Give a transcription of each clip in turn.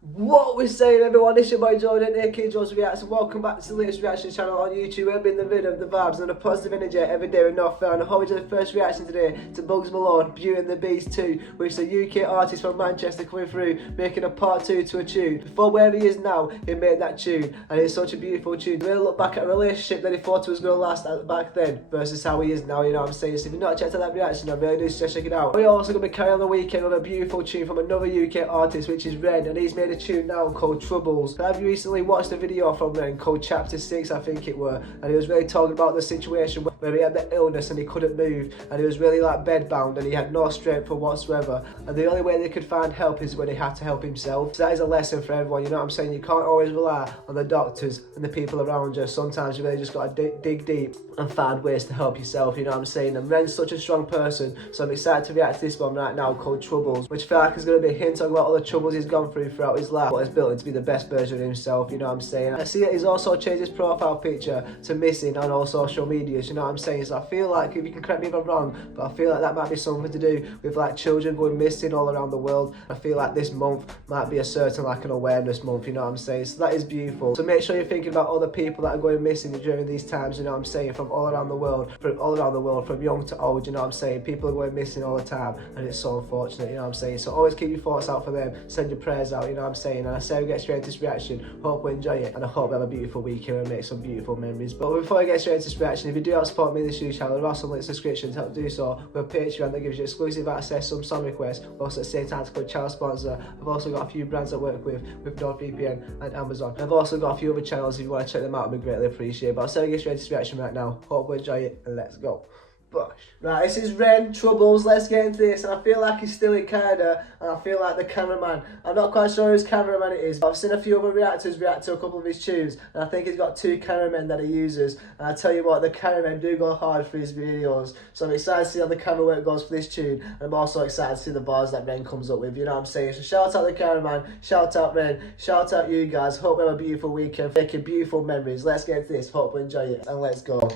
What we're saying, everyone, this is your boy Jordan, aka Joe's Reacts, and welcome back to the latest reaction channel on YouTube. We're bringing the rhythm, the vibes, and the positive energy every day with no fail. And I hope you enjoyed the first reaction today to Bugs Malone, Beauty and the Beast 2, which is a UK artist from Manchester coming through, making a part 2 to a tune. Before where he is now, he made that tune, and it's such a beautiful tune. We're going to look back at a relationship that he thought was going to last back then versus how he is now, you know what I'm saying? So if you've not checked out that reaction, I really do suggest check it out. We're also going to be carrying on the weekend with a beautiful tune from another UK artist, which is Red, and he's made a tune now called Troubles. I've recently watched a video from Red called Chapter 6, I think it were, and he was really talking about the situation where he had the illness and he couldn't move, and he was really like bedbound and he had no strength for whatsoever, and the only way they could find help is when he had to help himself. So that is a lesson for everyone, you know what I'm saying? You can't always rely on the doctors and the people around you. Sometimes you really just got to dig deep and find ways to help yourself, you know what I'm saying? And Ren's such a strong person, so I'm excited to react to this one right now called Troubles, which I feel like is going to be a hint about all the troubles he's gone through throughout his life, what has built him to be the best version of himself, you know what I'm saying? I see that he's also changed his profile picture to missing on all social medias, you know what I'm saying? So I feel like, if you can correct me if I'm wrong, but I feel like that might be something to do with like children going missing all around the world. I feel like this month might be a certain like an awareness month, you know what I'm saying? So that is beautiful. So make sure you're thinking about other people that are going missing during these times, you know what I'm saying? From all around the world, from young to old, you know what I'm saying? People are going missing all the time, and it's so unfortunate, you know what I'm saying? So always keep your thoughts out for them, send your prayers out, you know what I'm saying? And I say we get straight into this reaction. Hope we enjoy it, and I hope we have a beautiful week here and make some beautiful memories. But before I get straight into this reaction, if you do help support me in this YouTube channel, there are some links in the description to help do so. With a Patreon that gives you exclusive access, some song requests, also at the same time to called channel sponsor. I've also got a few brands I work with NordVPN and Amazon. I've also got a few other channels if you want to check them out, I'd be greatly appreciated. But I'll say we get straight into this reaction right now. Hope we enjoy it, and let's go. Bosh. Right, this is Ren, Troubles, let's get into this, and I feel like he's still in Canada, and I feel like the cameraman, I'm not quite sure whose cameraman it is, but I've seen a few other reactors react to a couple of his tunes, and I think he's got 2 cameramen that he uses, and I tell you what, the cameramen do go hard for his videos, so I'm excited to see how the camera work goes for this tune, and I'm also excited to see the bars that Ren comes up with, you know what I'm saying? So shout out the cameraman, shout out Ren, shout out you guys, hope you have a beautiful weekend, making beautiful memories. Let's get into this, hope you enjoy it, and let's go.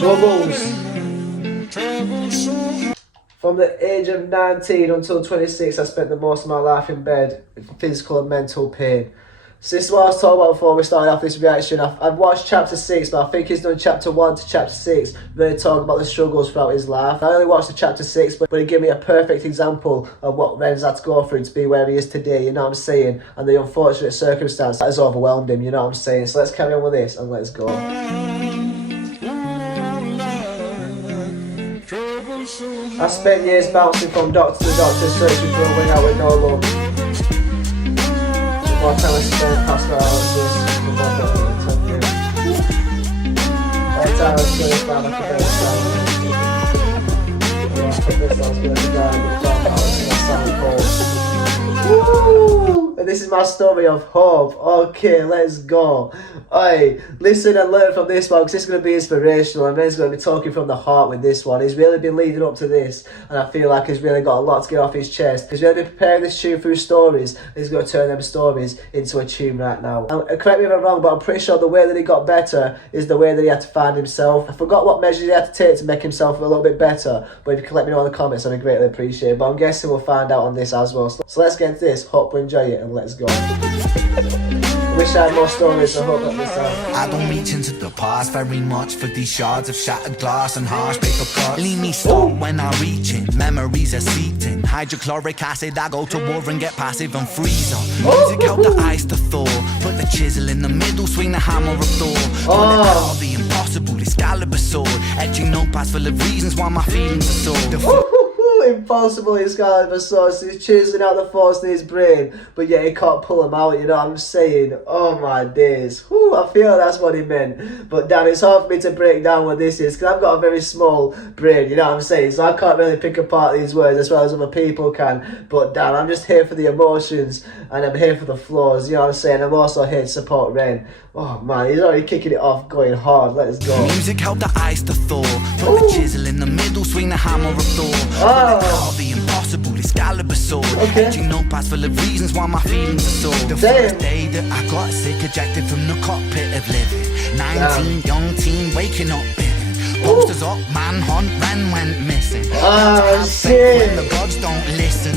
Troubles. From the age of 19 until 26, I spent the most of my life in bed with physical and mental pain. So this is what I was talking about before we started off this reaction. I've watched chapter 6, but I think he's done chapter 1 to chapter 6, really talking about the struggles throughout his life. I only watched the chapter 6, but he gave me a perfect example of what Ren's had to go through to be where he is today, you know what I'm saying? And the unfortunate circumstance that has overwhelmed him, you know what I'm saying? So let's carry on with this and let's go. I spent years bouncing from doctor to doctor, searching for a way out with no luck. The more time I spent past my houses, the more better it took. Every time I was going to find like a better time. I think this I was going to die and found out in my sound cold. Woo! And this is my story of hope. Okay, let's go. Oi, listen and learn from this one, because it's going to be inspirational, and Ren's going to be talking from the heart with this one. He's really been leading up to this, and I feel like he's really got a lot to get off his chest. He's really been preparing this tune through stories, and he's going to turn them stories into a tune right now. And correct me if I'm wrong, but I'm pretty sure the way that he got better is the way that he had to find himself. I forgot what measures he had to take to make himself a little bit better, but if you can let me know in the comments, I'd be greatly appreciated. But I'm guessing we'll find out on this as well. So let's get into this, hope we enjoy it, and let's go. Wish I had more stories, so I hope that this time. I don't reach into the past very much for these shards of shattered glass and harsh paper cuts. Leave me stuck when I reach in, memories are seeped in. Hydrochloric acid, I go to war and get passive and freeze up. Music help the ice to thaw. Put the chisel in the middle, swing the hammer of Thor. Pulling out the impossible, Excalibur sword. Etching notepads full of reasons why my feelings are sore. Impossible Excalibur sword, so he's chiseling out the force in his brain, but yet he can't pull them out, you know what I'm saying? Oh my days. Whew, I feel that's what he meant. But damn, it's hard for me to break down what this is, because I've got a very small brain, you know what I'm saying? So I can't really pick apart these words as well as other people can. But damn, I'm just here for the emotions, and I'm here for the flaws, you know what I'm saying? I'm also here to support Ren. Oh man, he's already kicking it off, going hard. Let's go. Music help the ice to thaw. Put the chisel in the middle, swing the hammer of Thor. Out the impossible, Excalibur sword. Etching notepads full of reasons why my feelings are sore. The first day that I got sick, ejected from the cockpit of living. 19, young teen, waking up bitten. Posters up, manhunt, Ren went missing. Oh shit! When the gods don't listen.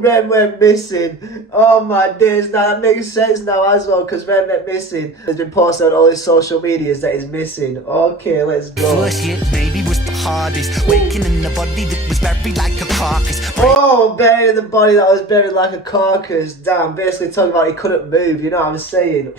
Ren went missing. Oh my days, now that makes sense now as well, because Ren went missing. Has been posted on all his social medias that he's missing. Okay, let's go. First hit, baby, was the hardest. Waking in the body that was buried like a carcass. Oh, buried in the body that was buried like a carcass. Damn, basically talking about he couldn't move, you know what I'm saying?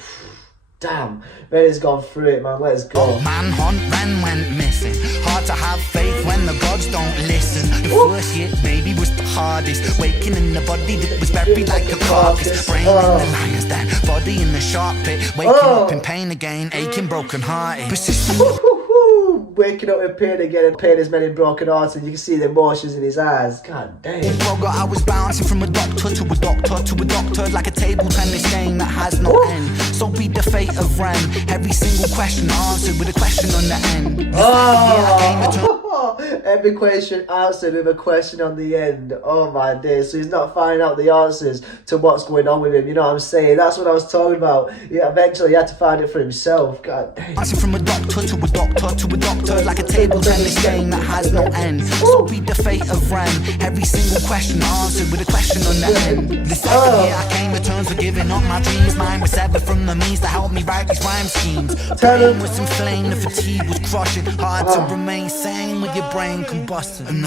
Damn, Ren's gone through it, man. Let's go. Manhunt, Ren went missing. Hard to have faith when the gods don't listen. The first hit, baby, was the hardest. Waking in the body that was buried like a carcass. Brain in the lion's den, body in the shark pit. Waking up in pain again, aching, broken hearted. Persistent. Waking up in pain again, and pain is many broken hearts, and you can see the emotions in his eyes. God damn. Forgot I was bouncing from a doctor to a doctor to a doctor, like a table tennis game that has no end. So be the fate of Ren. Every single question answered with a question on the end. Every question answered with a question on the end. Oh my days. So he's not finding out the answers to what's going on with him. You know what I'm saying? That's what I was talking about. Yeah, eventually he had to find it for himself. God damn. Bouncing from a doctor to a doctor to a doctor, like a table tennis game that has no end. So be the fate of Ren. Every single question answered with a question on the end. The second year I came to terms with giving up my dreams. Mine was severed from the means to help me write these rhyme schemes. Brain was inflamed, the fatigue was crushing. Hard to remain sane with your brain combusting. And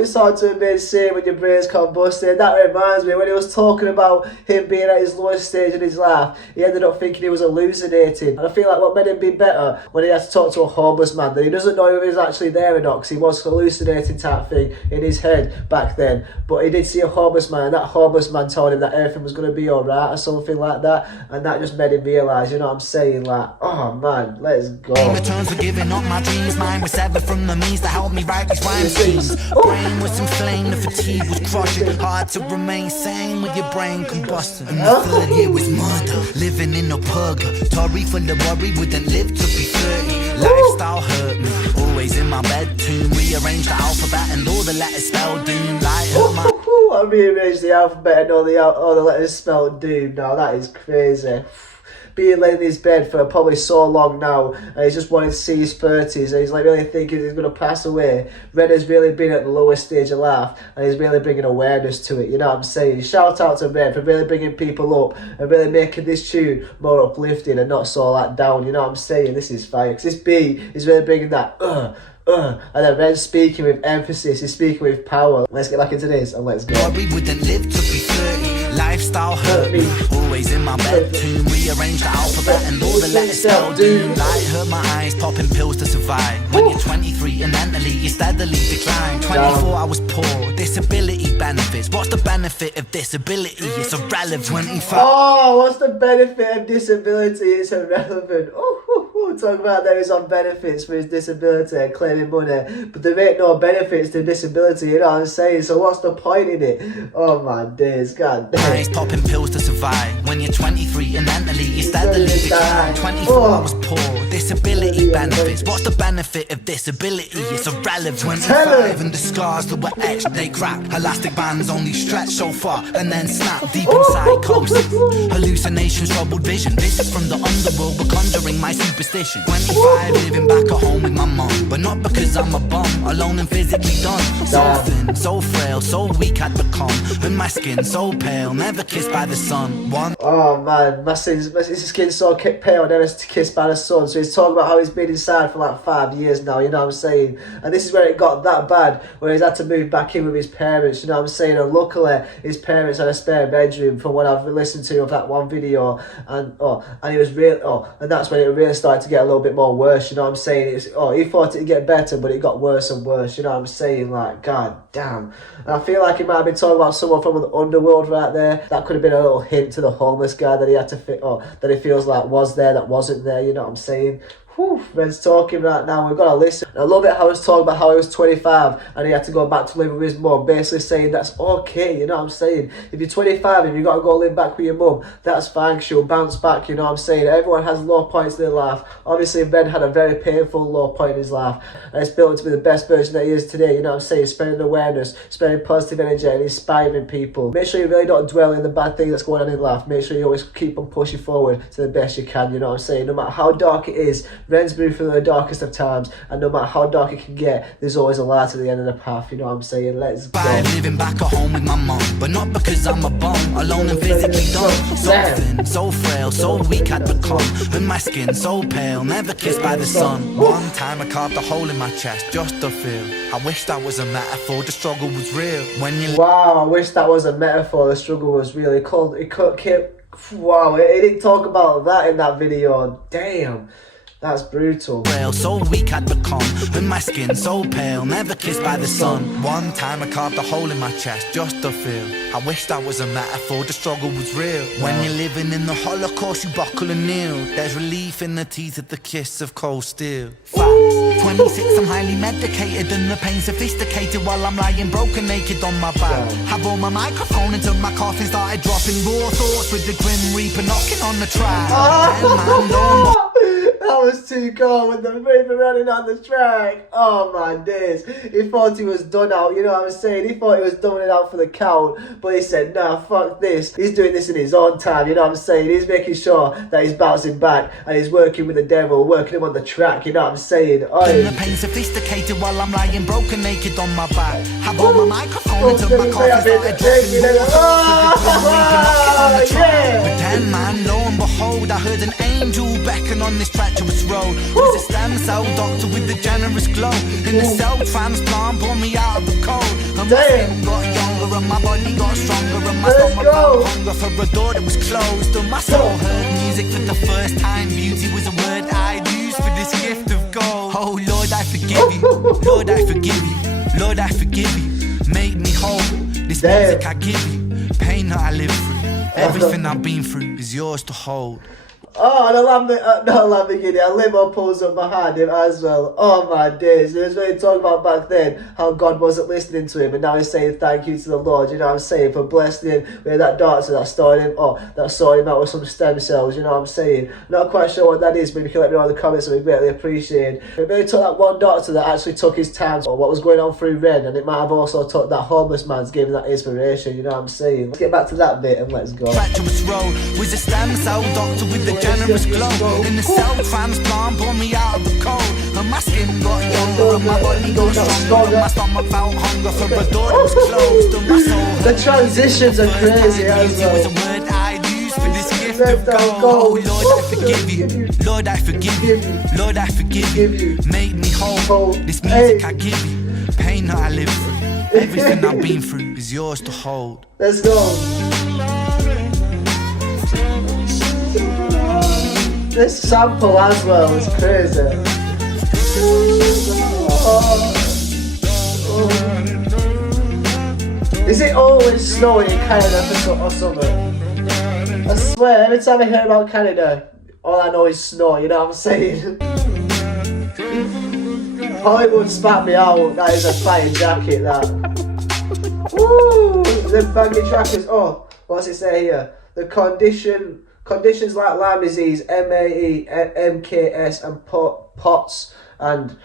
It's hard to remain sane when your brain's combusted. That reminds me, when he was talking about him being at his lowest stage in his life, he ended up thinking he was hallucinating. And I feel like what made him be better when he had to talk to a homeless man that he doesn't know if he was actually there or not, because he was hallucinating type thing in his head back then. But he did see a homeless man, and that homeless man told him that everything was going to be alright or something like that, and that just made him realise, you know what I'm saying, like, oh man, let's go. in return for giving up my dreams, mine was severed from the means to help me write these rhyme schemes. Brain was inflamed, the fatigue was crushing. Hard to remain sane with your brain combusting. And the third year was murder, living in a purgatory full of worry, wouldn't live to be 30. Lifestyle hurt me, always in my bedroom. Rearranged the alphabet and all the letters spelled doom. Like hurt my I rearranged the alphabet and all the letters spelled doom. Now that is crazy. Being laid in his bed for probably so long now, and he's just wanting to see his 30s, and he's like really thinking he's going to pass away. Red has really been at the lowest stage of life, and he's really bringing awareness to it, you know what I'm saying? Shout out to Red for really bringing people up and really making this tune more uplifting and not so like down, you know what I'm saying? This is fire, because this beat is really bringing that and then Red's speaking with emphasis, he's speaking with power. Let's get back into this and let's go. Worry wouldn't live to be 30. Lifestyle hurt me, always in my bedroom. Rearranged the alphabet and all the letters spelled doom. Light hurt my eyes, popping pills to survive. When you're 23 and mentally you steadily decline. 24 I was poor, disability benefits. What's the benefit of disability? It's irrelevant. 25. Oh, what's the benefit of disability? It's irrelevant. Talk about that he's on benefits for his disability and claiming money, but there ain't no benefits to disability, you know what I'm saying? So what's the point in it? Oh my days, god damn. Eyes popping pills to survive. When you're 23 and mentally you steadily decline. 24 I was poor, disability benefits. What's the benefit of disability? It's irrelevant. 25 and the scars that were etched, they crack. Elastic bands only stretch so far and then snap. Deep in psychosis, hallucinations, troubled vision. Visits from the underworld were conjuring my superstition. 25 living back at home with my mum, but not because I'm a bum, alone and physically done. So thin, so frail, so weak I'd become, and my skin so pale, never kissed by the sun. Oh man, his skin's so pale, never kissed by the sun. So he's talking about how he's been inside for like 5 years now, you know what I'm saying? And this is where it got that bad, where he's had to move back in with his parents, you know what I'm saying? And luckily his parents had a spare bedroom from what I've listened to of that one video, and he was and that's when it really started to get a little bit more worse, you know what I'm saying? He thought it'd get better, but it got worse and worse, you know what I'm saying? Like, god damn. And I feel like he might have been talking about someone from the underworld right there. That could have been a little hint to the homeless guy that he had to that he feels like was there, that wasn't there, you know what I'm saying? Red's talking right now, we've got to listen. I love it how he's talking about how he was 25 and he had to go back to live with his mum, basically saying that's okay, you know what I'm saying? If you're 25 and you've got to go live back with your mum, that's fine, she'll bounce back, you know what I'm saying? Everyone has low points in their life. Obviously Red had a very painful low point in his life, and it's built to be the best version that he is today, you know what I'm saying? Spreading awareness, spreading positive energy and inspiring people. Make sure you really don't dwell in the bad thing that's going on in life. Make sure you always keep on pushing forward to the best you can, you know what I'm saying? No matter how dark it is, Ren's been through the darkest of times, and no matter how dark it can get, there's always a light at the end of the path, you know what I'm saying? Let's go. I'm living back at home with my mum, but not because I'm a bum, alone and physically dumb. So thin, so frail, so weak I'd become, and my skin so pale, never kissed by the sun. One time I carved a hole in my chest just to feel. I wish that was a metaphor, the struggle was real. When you Wow, I wish that was a metaphor, the struggle was real. Wow, it didn't talk about that in that video. Damn. That's brutal. So weak I'd become, and my skin so pale, never kissed by the sun. One time I carved a hole in my chest just to feel. I wish that was a metaphor, the struggle was real. When you're living in the Holocaust, you buckle and kneel. There's relief in the teeth of the kiss of cold steel. Facts. 26, I'm highly medicated and the pain sophisticated while I'm lying broken naked on my back. I bore my microphone until my coffin started dropping raw thoughts with the Grim Reaper knocking on the track. That was too cold with the Reaper running on the track. Oh my days. He thought he was done out, you know what I'm saying? He thought he was done it out for the count, but he said, nah, fuck this. He's doing this in his own time, you know what I'm saying? He's making sure that he's bouncing back and he's working with the devil, working him on the track, you know what I'm saying? The pain sophisticated while I'm lying broken naked on my back. I bought my microphone until my coffin started dropping raw. But then man, lo and behold, I heard an angel beckon on this treacherous road. Was a stem cell doctor with a generous glow. In the cell transplant pulled me out of the cold. And my skin got younger and my body got stronger. And my stomach felt hunger for a door that was closed. And my soul heard music for the first time. Beauty was a word I'd use for this gift of gold. Oh Lord, I forgive you. Lord, I forgive you. Lord, I forgive you. Make me whole. This music I give you. Pain that I live through. Everything I've been through is yours to hold. Oh, and not a Lamborghini, a limo pulls up behind him as well. Oh my days. It was really talking about back then how God wasn't listening to him, and now he's saying thank you to the Lord, you know what I'm saying, for blessing him with that doctor that started him, that sorted him out with some stem cells, you know what I'm saying. Not quite sure what that is, but if you can let me know in the comments, it would be greatly appreciated. It really took that one doctor that actually took his time on what was going on through Ren, and it might have also took that homeless man's giving that inspiration, you know what I'm saying. Let's get back to that bit and let's go. Treacherous road was a stem cell doctor with a generous glow. In the cell transplant pulled me out of the cold. And my skin got younger and my body got stronger. And my stomach felt hunger for a door that was closed. And my soul the transitions are crazy as well. Was a word I'd use for this gift of gold. Oh Lord, I forgive you. Lord, I forgive you. Lord, I forgive you. Make me whole. This music I give you. Pain that I live through. Everything I've been through is yours to hold. Let's go. This sample as well is crazy. Is it always snowing in Canada or something? I swear, every time I hear about Canada, all I know is snow, you know what I'm saying? Hollywood spat me out, that is a fighting jacket, that. Woo! The baggy trackers, what's it say here? The conditions like Lyme disease, MAE, MKS, and POTS, and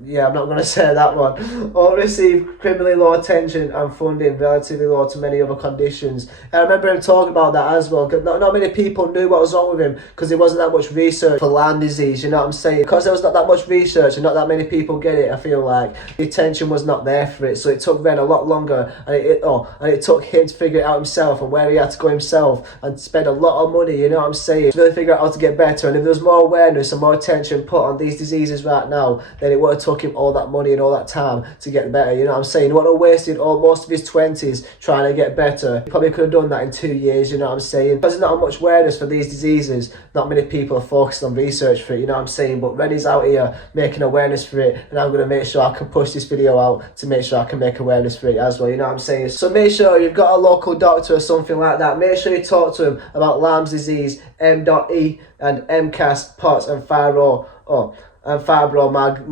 yeah, I'm not going to say that one, all receive criminally low attention and funding relatively low to many other conditions. I remember him talking about that as well. Not many people knew what was wrong with him because there wasn't that much research for Lyme disease, you know what I'm saying? Because there was not that much research and not that many people get it, I feel like the attention was not there for it, so it took Ren a lot longer, and it took him to figure it out himself and where he had to go himself and spend a lot of money, you know what I'm saying, to really figure out how to get better. And if there was more awareness and more attention put on these diseases right now, then it would have took him all that money and all that time to get better, you know what I'm saying? He would have wasted most of his 20s trying to get better. He probably could have done that in 2 years, you know what I'm saying? Because there's not much awareness for these diseases, not many people are focused on research for it, you know what I'm saying? But Rennie's out here making awareness for it, and I'm going to make sure I can push this video out to make sure I can make awareness for it as well, you know what I'm saying? So make sure you've got a local doctor or something like that. Make sure you talk to him about Lyme's disease, M.E, and MCAS, POTS, and fibromyalgia. Fibromyalgia.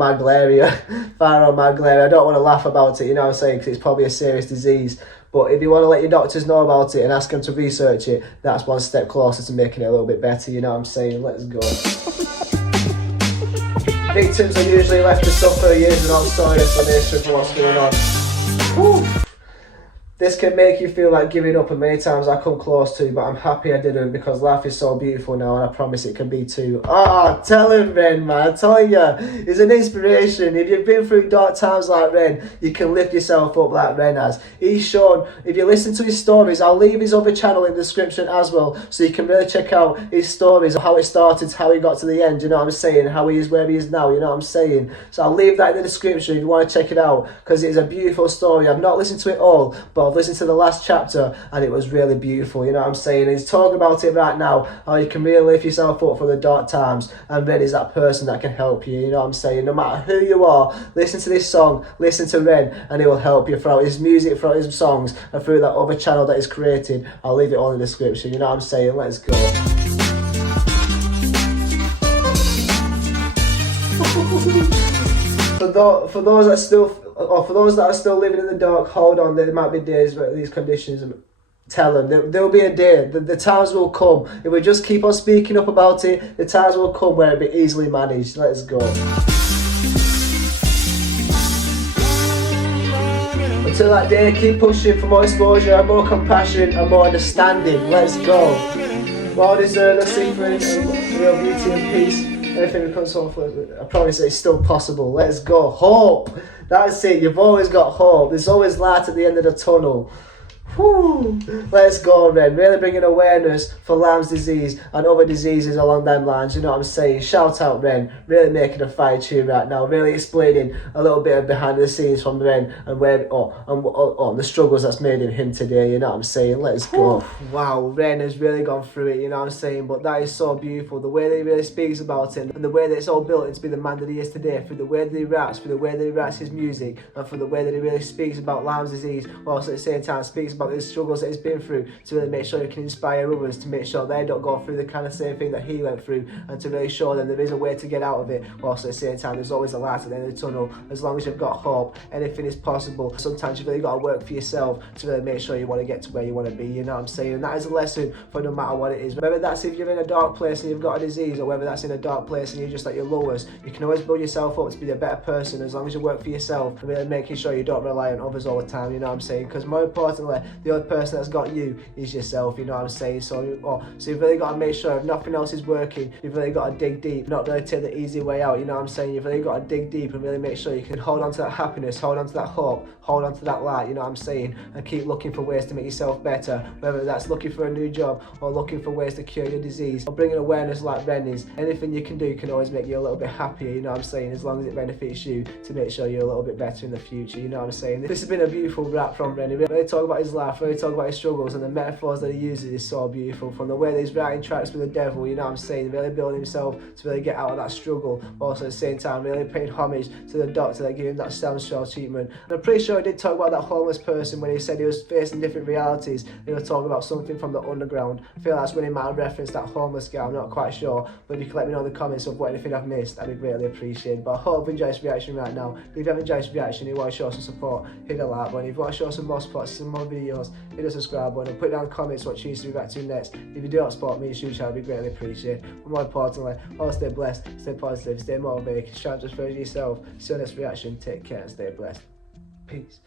I don't want to laugh about it, you know what I'm saying, because it's probably a serious disease. But if you want to let your doctors know about it and ask them to research it, that's one step closer to making it a little bit better, you know what I'm saying? Let's go. Victims are usually left to suffer years without solid explanation for what's going on. Woo. This can make you feel like giving up, and many times I come close to, but I'm happy I didn't, because life is so beautiful now, and I promise it can be too. Tell him, Ren, man. I'm telling you, he's an inspiration. If you've been through dark times like Ren, you can lift yourself up like Ren has. He's shown, if you listen to his stories, I'll leave his other channel in the description as well, so you can really check out his stories, how it started, how he got to the end, you know what I'm saying, how he is where he is now, you know what I'm saying. So I'll leave that in the description if you want to check it out, because it is a beautiful story. I've not listened to it all, but I've listened to the last chapter, and it was really beautiful, you know what I'm saying. He's talking about it right now, how you can really lift yourself up for the dark times, and Ren is that person that can help you, you know what I'm saying. No matter who you are, listen to this song, listen to Ren, and he will help you throughout his music, throughout his songs, and through that other channel that he's created. I'll leave it all in the description, you know what I'm saying. Let's go. For those that are still living in the dark, hold on. There might be days where these conditions. Tell them there will be a day. The times will come. If we just keep on speaking up about it, the times will come where it'll be easily managed. Let's go. Until that day, keep pushing for more exposure, and more compassion, and more understanding. Let's go. More discern, no secret, and real beauty and peace. Anything becomes hopeful. I promise it's still possible. Let's go. Hope. That's it. You've always got hope. There's always light at the end of the tunnel. Whew. Let's go, Ren. Really bringing awareness for Lyme's disease and other diseases along them lines, you know what I'm saying. Shout out, Ren. Really making a fire tune right now. Really explaining a little bit of behind the scenes from Ren, and where the struggles that's made in him today, you know what I'm saying. Let's go. Wow, Ren has really gone through it, you know what I'm saying. But that is so beautiful. The way that he really speaks about it, and the way that it's all built into be the man that he is today, through the way that he raps, through the way that he writes his music, and for the way that he really speaks about Lyme's disease, whilst at the same time speaks about the struggles that he's been through, to really make sure he can inspire others, to make sure they don't go through the kind of same thing that he went through, and to really show them there is a way to get out of it, whilst at the same time there's always a light at the end of the tunnel. As long as you've got hope, anything is possible. Sometimes you've really got to work for yourself to really make sure you want to get to where you want to be, you know what I'm saying. And that is a lesson for no matter what it is, whether that's if you're in a dark place and you've got a disease, or whether that's in a dark place and you're just at your lowest. You can always build yourself up to be a better person, as long as you work for yourself and really making sure you don't rely on others all the time, you know what I'm saying. Because more importantly, the other person that's got you is yourself, you know what I'm saying. So you've really got to make sure if nothing else is working, you've really got to dig deep, not really take the easy way out, you know what I'm saying. You've really got to dig deep and really make sure you can hold on to that happiness, hold on to that hope, hold on to that light, you know what I'm saying, and keep looking for ways to make yourself better, whether that's looking for a new job, or looking for ways to cure your disease, or bringing awareness like Ren is. Anything you can do can always make you a little bit happier, you know what I'm saying, as long as it benefits you to make sure you're a little bit better in the future, you know what I'm saying. This has been a beautiful rap from Ren. He really talk about his life, really talk about his struggles, and the metaphors that he uses is so beautiful. From the way that he's writing tracks with the devil, you know what I'm saying, really building himself to really get out of that struggle, but also at the same time really paying homage to the doctor that gave him that stem cell treatment. And I'm pretty sure he did talk about that homeless person when he said he was facing different realities. He was talking about something from the underground. I feel that's when he might have referenced that homeless guy, I'm not quite sure, but if you can let me know in the comments of what anything I've missed, that'd be greatly appreciated. But I hope you enjoyed this reaction right now. If you haven't enjoyed this reaction, you want to show some support, hit the like button. If you want to show some more support, see some more videos, hit the subscribe button, and put down in the comments what you used to be back to next. If you do not support me, your YouTube channel, would be greatly appreciated. But more importantly, always stay blessed, stay positive, stay motivated, strive to further yourself. See you on this reaction, take care and stay blessed. Peace.